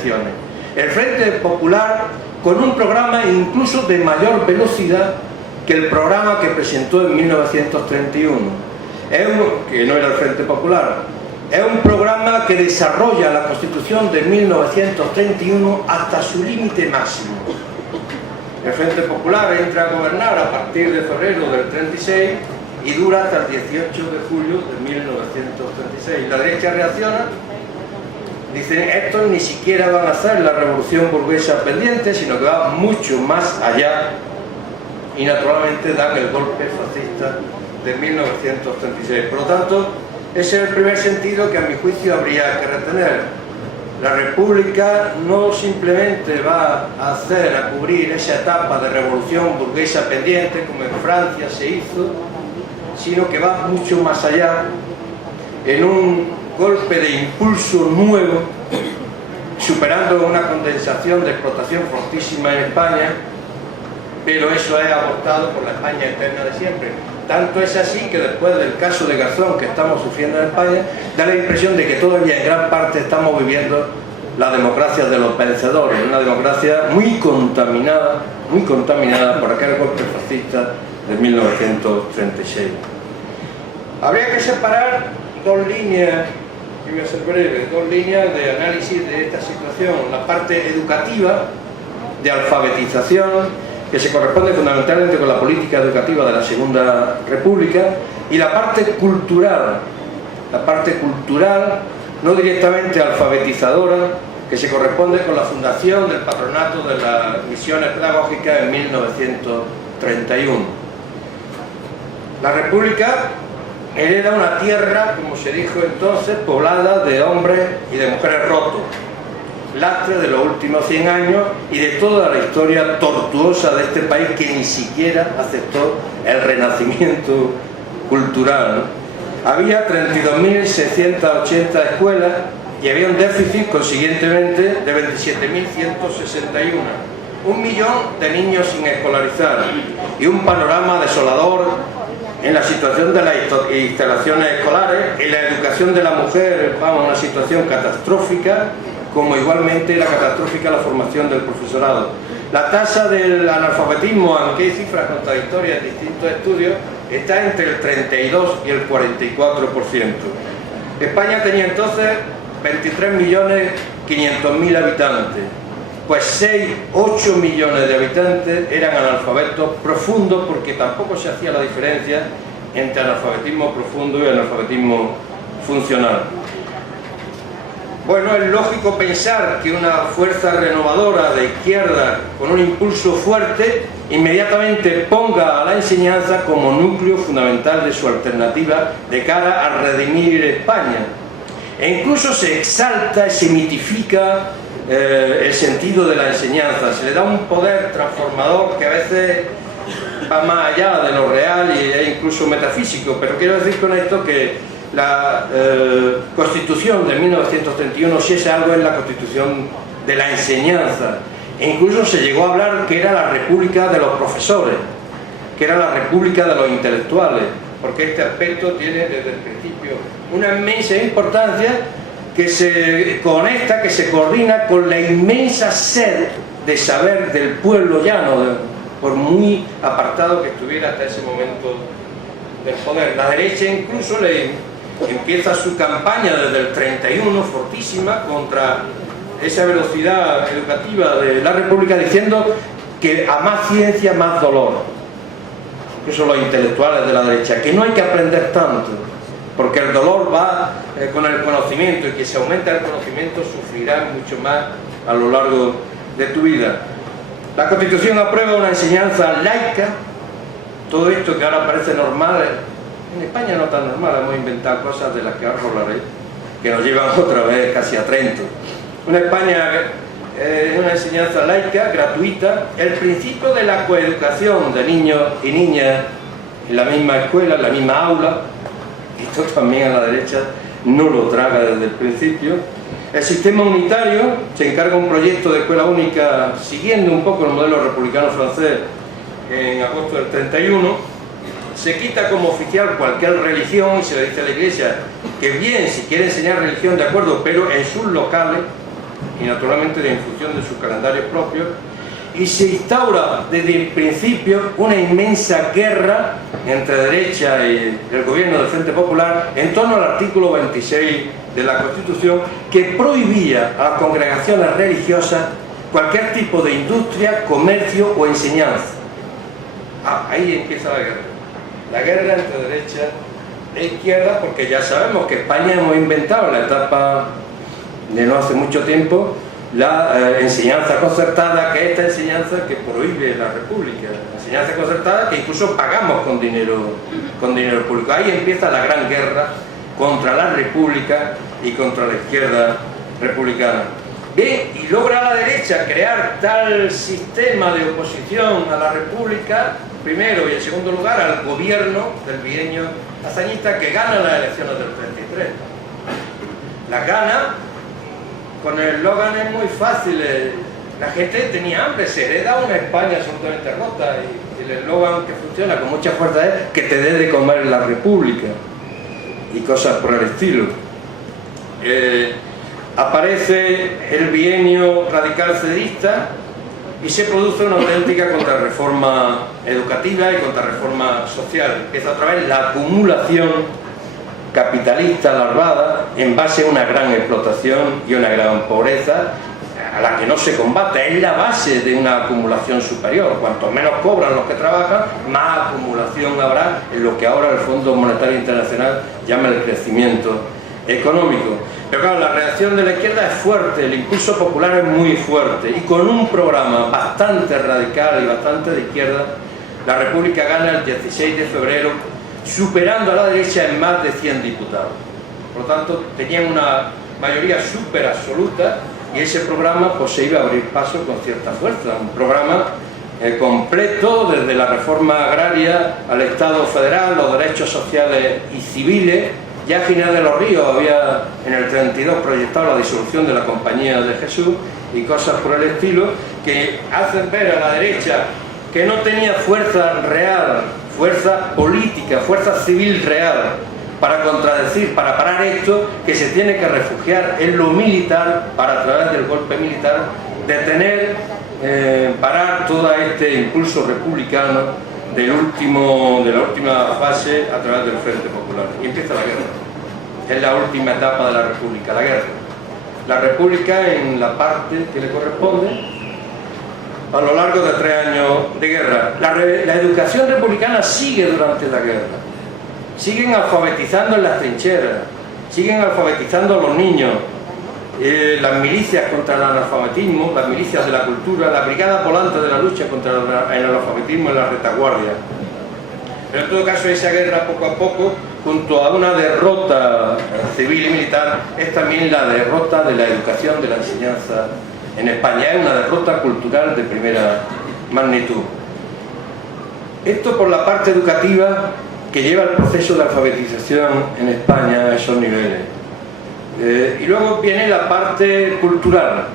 elecciones. El Frente Popular, con un programa incluso de mayor velocidad que el programa que presentó en 1931, que no era el Frente Popular, es un programa que desarrolla la Constitución de 1931 hasta su límite máximo. El Frente Popular entra a gobernar a partir de febrero del 36 y dura hasta el 18 de julio de 1936. La derecha reacciona, dicen, estos ni siquiera van a hacer la revolución burguesa pendiente, sino que va mucho más allá, y naturalmente dan el golpe fascista de 1936. Por lo tanto, ese es el primer sentido que a mi juicio habría que retener. La República no simplemente va a cubrir esa etapa de revolución burguesa pendiente, como en Francia se hizo, sino que va mucho más allá, en un golpe de impulso nuevo, superando una condensación de explotación fortísima en España, pero eso es abortado por la España eterna de siempre. Tanto es así que después del caso de Garzón que estamos sufriendo en España, da la impresión de que todavía en gran parte estamos viviendo la democracia de los vencedores, una democracia muy contaminada por aquel golpe fascista de 1936. Habría que separar dos líneas, y voy a ser breve, dos líneas de análisis de esta situación: la parte educativa, de alfabetización, que se corresponde fundamentalmente con la política educativa de la Segunda República, y la parte cultural, no directamente alfabetizadora, que se corresponde con la fundación del Patronato de las Misiones Pedagógicas en 1931. La República hereda una tierra, como se dijo entonces, poblada de hombres y de mujeres rotos, lastre de los últimos 100 años y de toda la historia tortuosa de este país, que ni siquiera aceptó el renacimiento cultural, ¿no? Había 32.680 escuelas y había un déficit, consiguientemente, de 27.161. 1 millón de niños sin escolarizar y un panorama desolador en la situación de las instalaciones escolares, en la educación de la mujer, vamos, una situación catastrófica, como igualmente la catastrófica la formación del profesorado. La tasa del analfabetismo, aunque hay cifras contradictorias en distintos estudios, está entre el 32 y el 44%. España tenía entonces 23.500.000 habitantes, pues 8 millones de habitantes eran analfabetos profundos, porque tampoco se hacía la diferencia entre analfabetismo profundo y analfabetismo funcional. Bueno, es lógico pensar que una fuerza renovadora de izquierda con un impulso fuerte inmediatamente ponga a la enseñanza como núcleo fundamental de su alternativa de cara a redimir España. E incluso se exalta y se mitifica el sentido de la enseñanza, se le da un poder transformador que a veces va más allá de lo real y es incluso metafísico. Pero quiero decir con esto que la Constitución de 1931 sí es algo, en la Constitución de la enseñanza, e incluso se llegó a hablar que era la república de los profesores, que era la república de los intelectuales, porque este aspecto tiene desde el principio una inmensa importancia, que se conecta, que se coordina con la inmensa sed de saber del pueblo llano, por muy apartado que estuviera hasta ese momento del poder. La derecha incluso empieza su campaña desde el 31, fortísima, contra esa velocidad educativa de la República, diciendo que a más ciencia, más dolor. Incluso los intelectuales de la derecha, que no hay que aprender tanto, porque el dolor va con el conocimiento, y que si aumenta el conocimiento sufrirás mucho más a lo largo de tu vida. La Constitución aprueba una enseñanza laica. Todo esto que ahora parece normal, en España no tan normal, hemos inventado cosas de las que ahora hablaré, que nos llevan otra vez casi a 30. Una España es una enseñanza laica, gratuita, el principio de la coeducación de niños y niñas en la misma escuela, en la misma aula. Esto también a la derecha no lo traga desde el principio. El sistema unitario, se encarga un proyecto de escuela única siguiendo un poco el modelo republicano francés en agosto del 31. Se quita como oficial cualquier religión y se le dice a la Iglesia que bien, si quiere enseñar religión, de acuerdo, pero en sus locales, y naturalmente en función de sus calendarios propios, y se instaura desde el principio una inmensa guerra entre derecha y el gobierno del Frente Popular en torno al artículo 26 de la Constitución, que prohibía a las congregaciones religiosas cualquier tipo de industria, comercio o enseñanza. Ahí empieza la guerra entre derecha e izquierda, porque ya sabemos que España hemos inventado en la etapa de no hace mucho tiempo la enseñanza concertada, que es esta enseñanza que prohíbe la República, la enseñanza concertada que incluso pagamos con dinero público. Ahí empieza la gran guerra contra la República y contra la izquierda republicana. Bien, y logra la derecha crear tal sistema de oposición a la República, primero y en segundo lugar al gobierno del bienio hazañista, que gana las elecciones del 33. La gana con el eslogan es muy fácil, la gente tenía hambre, se hereda una España absolutamente rota, y el eslogan que funciona con mucha fuerza es que te dé de comer la República y cosas por el estilo. Aparece el bienio radical cedista y se produce una auténtica contrarreforma educativa y contrarreforma social. Empieza otra vez la acumulación capitalista larvada en base a una gran explotación y una gran pobreza a la que no se combate. Es la base de una acumulación superior. Cuanto menos cobran los que trabajan, más acumulación habrá en lo que ahora el Fondo Monetario Internacional llama el crecimiento económico. Pero claro, la reacción de la izquierda es fuerte, el impulso popular es muy fuerte, y con un programa bastante radical y bastante de izquierda, la República gana el 16 de febrero, superando a la derecha en más de 100 diputados. Por lo tanto, tenían una mayoría súper absoluta, y ese programa pues se iba a abrir paso con cierta fuerza. Un programa completo, desde la reforma agraria al Estado federal, los derechos sociales y civiles. Ya Ginés de los Ríos había en el 32 proyectado la disolución de la Compañía de Jesús y cosas por el estilo, que hacen ver a la derecha que no tenía fuerza real, fuerza política, fuerza civil real para contradecir, para parar esto, que se tiene que refugiar en lo militar para, a través del golpe militar, detener, parar todo este impulso republicano de la última fase a través del Frente Popular. Y empieza la guerra. Es la última etapa de la República, la guerra. La República, en la parte que le corresponde, a lo largo de 3 años de guerra. La educación republicana sigue durante la guerra. Siguen alfabetizando en las trincheras, siguen alfabetizando a los niños. Las milicias contra el analfabetismo, las milicias de la cultura, la brigada volante de la lucha contra el analfabetismo en la retaguardia. Pero en todo caso, esa guerra poco a poco, junto a una derrota civil y militar, es también la derrota de la educación, de la enseñanza en España. Es una derrota cultural de primera magnitud. Esto por la parte educativa que lleva el proceso de alfabetización en España a esos niveles. Y luego viene la parte cultural.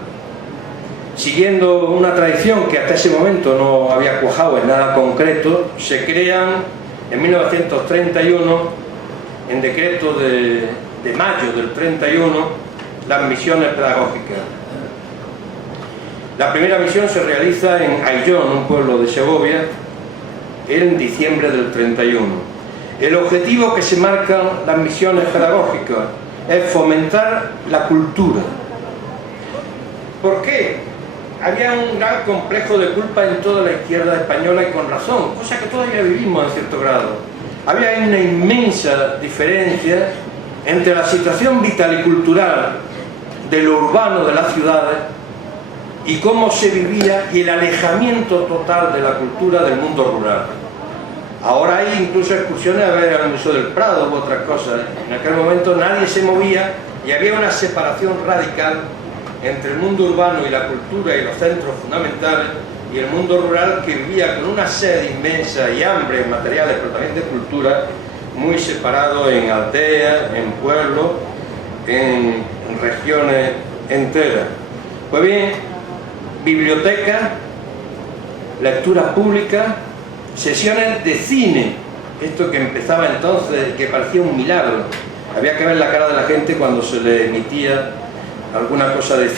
Siguiendo una tradición que hasta ese momento no había cuajado en nada concreto, se crean en 1931, en decreto de mayo del 31, las misiones pedagógicas. La primera misión se realiza en Ayllón, un pueblo de Segovia, en diciembre del 31. El objetivo que se marcan las misiones pedagógicas es fomentar la cultura. ¿Por qué? Había un gran complejo de culpa en toda la izquierda española, y con razón, cosa que todavía vivimos en cierto grado. Había una inmensa diferencia entre la situación vital y cultural de lo urbano de las ciudades y cómo se vivía, y el alejamiento total de la cultura del mundo rural. Ahora hay incluso excursiones a ver al Museo del Prado u otras cosas. En aquel momento nadie se movía y había una separación radical entre el mundo urbano y la cultura y los centros fundamentales, y el mundo rural, que vivía con una sed inmensa y hambre en materiales, pero también de cultura, muy separado en aldeas, en pueblos, en regiones enteras. Pues bien, bibliotecas, lecturas públicas, sesiones de cine, esto que empezaba entonces, que parecía un milagro. Había que ver la cara de la gente cuando se le emitía alguna cosa de cine.